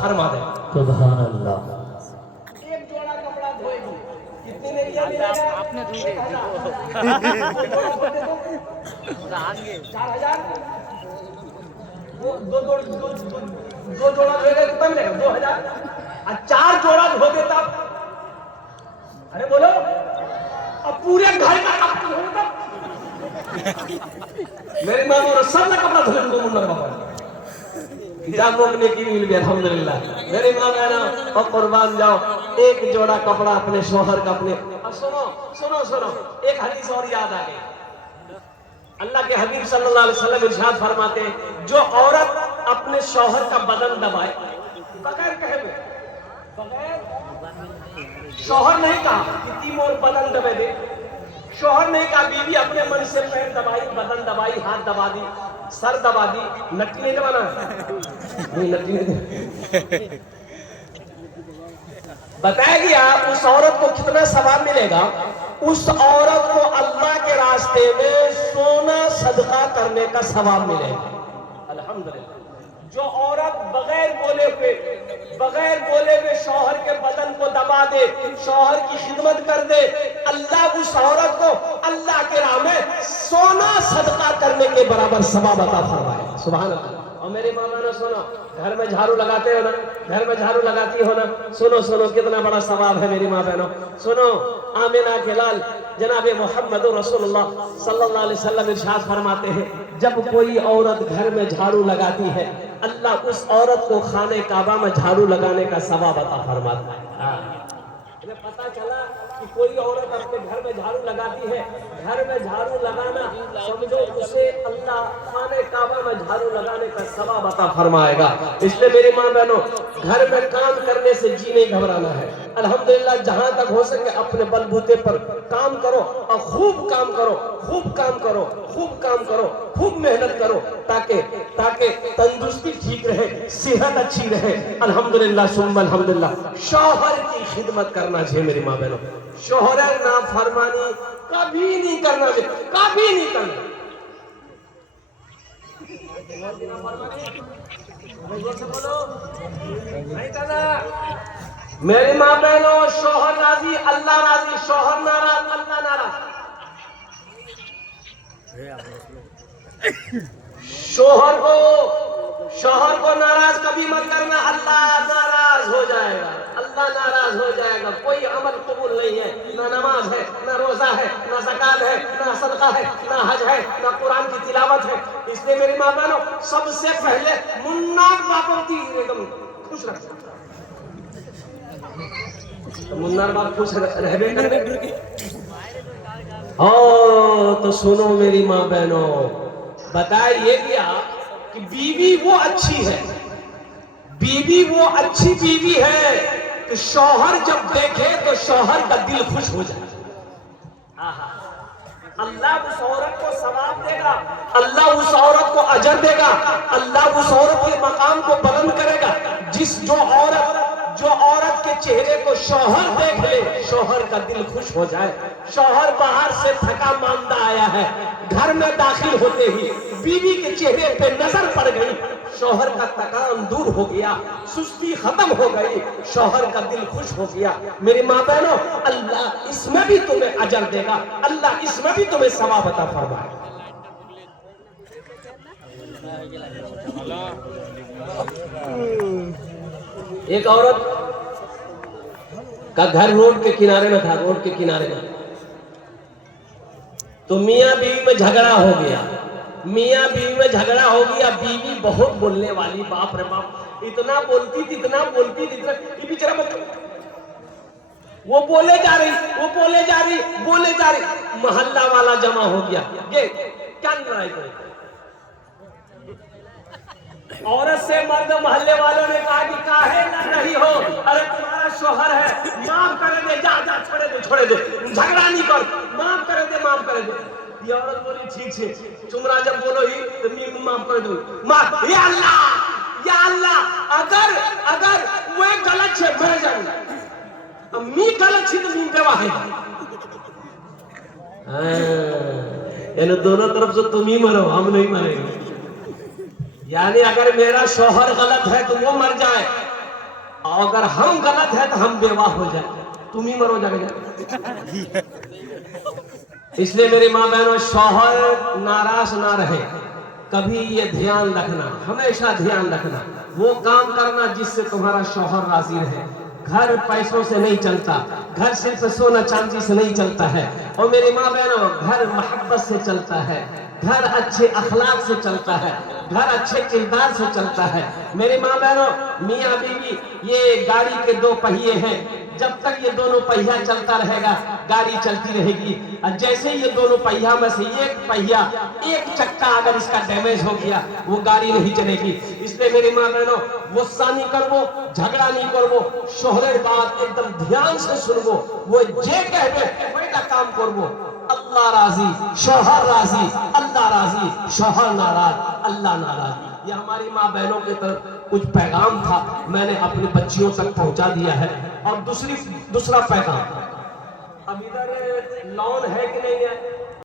फरमा दे। सुभान अल्लाह। एक जोड़ा कपड़ा धोएगी, कितने में मिलेगा? आपने धो दिया। 4,000। दो जोड़ा धोएगा कितना मिलेगा? 2,000। और 4 जोड़ा धो देता, अरे बोलो, अब पूरे घर का कपड़ा धोता। मेरी माँ और सब का कपड़ा धोने को मुन्ना बाबा ने की मिल गया, अल्हम्दुलिल्लाह। मेरी माँ कहना और कुर्बान जाओ, एक जोड़ा कपड़ा अपने शोहर का अपने। और सुनो सुनो सुनो, एक हदीस और याद आ गई। अल्लाह के हबीब सल्लल्लाहु अलैहि वसल्लम इरशाद फरमाते हैं, जो औरत अपने शौहर का बदन दबाए बगैर कहे, बगैर शौहर नहीं कहा कि तीन और बदन दबे दे, शौहर नहीं कहा, बीवी अपने मन से पैर दबाई, बदन दबाई, हाथ दबा दी, सर दबा दी, नट्टी नहीं दबाना, नहीं नट्टी नहीं। बताएगी आप उस औरत को कितना सवाब मिलेगा? उस औरत को अल्लाह के रास्ते में सोना सदका करने का सवाब मिलेगा। अल्हम्दुलिल्लाह। जो औरत बगैर बोले हुए शौहर के बदन को दबा दे, शौहर की खिदमत कर दे, अल्लाह उस औरत को अल्लाह के राह में सोना सदका करने के बराबर सवाब अता फरमाएगा। सुभान अल्लाह। और मेरी माँ बहनों सुनो, घर में झाड़ू लगाते हो ना, घर में झाड़ू लगाती हो ना, सुनो सुनो कितना बड़ा सवाब है मेरी माँ बहनों। सुनो, आमिना के लाल जनाब मोहम्मद रसूलुल्लाह सल्लल्लाहु अलैहि वसल्लम इरशाद फरमाते हैं, जब कोई औरत घर में झाड़ू लगाती है, अल्लाह उस औरत को खाने काबा में झाड़ू लगाने का सवाब अता फरमाता है। इन्हें पता चला कि कोई औरत अपने घर में झाड़ू लगाती है, घर में झाड़ू लगाना समझो उसे अल्लाह खाने काबा में झाड़ू लगाने का सवाब अता फरमाएगा। इसलिए मेरी माँ बहनों, घर में काम करने से जी नहीं घबराना है। अल्हम्दुलिल्लाह, जहां तक हो सके अपने बलबूते पर काम करो और खूब काम करो, खूब काम करो, खूब काम करो, खूब मेहनत करो, ताकि तंदुरुस्ती ठीक रहे, सेहत अच्छी रहे। अल्हम्दुलिल्लाह सुम्मा अल्हम्दुलिल्लाह। शौहर की खिदमत करना चाहिए मेरी माँ बहनों, शौहर नाफरमानी कभी नहीं करना चाहिए, कभी नहीं करना। नहीं करना मेरी माँ बहनों। शौहर राजी अल्लाह राजी, शौहर नाराज अल्लाह नाराज। शौहर को नाराज कभी मत करना, अल्लाह नाराज हो जाएगा, अल्लाह नाराज हो जाएगा। कोई अमल कबूल नहीं है, ना नमाज है, ना रोजा है, ना ज़कात है, ना सदका है, ना हज है, ना कुरान की तिलावत है। इसलिए मेरी माँ बहनों, सबसे पहले मुन्ना बापों की एकदम खुश रखना, मुन्ना बाप खुश रहने करने। तो सुनो मेरी माँ बहनों, बताइए क्या कि बीवी वो अच्छी है, बीवी वो अच्छी बीवी है कि शौहर जब देखे तो शौहर का दिल खुश हो जाए। अल्लाह उस औरत को सवाब देगा, अल्लाह उस औरत को अजर देगा, अल्लाह उस औरत के मकाम को बुलंद करेगा। जो औरत के चेहरे को शौहर देख ले, शौहर का दिल खुश हो जाए। शौहर बाहर से थका मांदा आया है, घर में दाखिल होते ही बीवी के चेहरे पे नजर पड़ गई, शौहर का थकान दूर हो गया, सुस्ती खत्म हो गई, शौहर का दिल खुश हो गया। मेरी माँ बहनों, अल्लाह इसमें भी तुम्हें अजर देगा, अल्लाह इसमें भी तुम्हें सवाब अता फरमाएगा। एक औरत का घर रोड के किनारे में था, रोड के किनारे में। तो मियाँ बीवी में झगड़ा हो गया, मियाँ बीवी में झगड़ा हो गया। बीवी बहुत बोलने वाली, बाप रे बाप, इतना बोलती थी, इतना बोलती थी, इतना बेचारा वो बोले जा रही, मोहल्ला वाला जमा हो गया। ये क्या लड़ाई करे? औरत से मर्द मोहल्ले वालों ने कहा कि काहे लड़ रही हो? अरे तुम्हारा शौहर है, माफ कर दे, जा छोड़े दे, झगड़ा नहीं कर, माफ कर दे। ये औरत बोली ठीक है, तुमरा जब बोलो ही तो मैं माफ कर दूं। माफ, या अल्लाह, अगर वो गलत है मर जाऊंगा, अब मैं गलत छी तो मैं बेवा है। यानी दोनों तरफ से तुम ही मरो, हम नहीं मरेंगे। यानी अगर मेरा शौहर गलत है तो वो मर जाए, اگر ہم غلط ہے تو ہم بیواہ ہو جائیں، تم ہی مرو جائے۔ اس لیے میری ماں بہنوں، شوہر ناراض نہ رہے، کبھی یہ دھیان رکھنا، ہمیشہ دھیان رکھنا، وہ کام کرنا جس سے تمہارا شوہر راضی رہے۔ گھر پیسوں سے نہیں چلتا، گھر صرف سونا چاندی سے نہیں چلتا ہے، اور میری ماں بہنوں گھر محبت سے چلتا ہے، گھر اچھے اخلاق سے چلتا ہے، گھر اچھے کردار سے چلتا ہے۔ میری ماں بہنوں، میاں بیوی یہ گاڑی کے دو پہیے ہیں، جب تک یہ دونوں پہیا چلتا رہے گا گاڑی چلتی رہے گی، اور جیسے یہ دونوں پہیا میں سے ایک پہیا، ایک چکا اگر اس کا ڈیمیج ہو گیا وہ گاڑی نہیں چلے گی۔ اس لیے میری ماں بہنوں غصہ نہیں کرو، جھگڑا نہیں کرو، شوہر بات ایک دم دھیان سے سنو، وہ جے کہے وہی کام کرو۔ اللہ راضی شوہر راضی، اللہ راضی شوہر ناراض اللہ ناراض۔ یہ ہماری ماں بہنوں کی طرف کچھ پیغام تھا، میں نے اپنی بچیوں تک پہنچا دیا ہے۔ اور دوسرا پیغام، اب ادھر لون ہے کہ نہیں ہے؟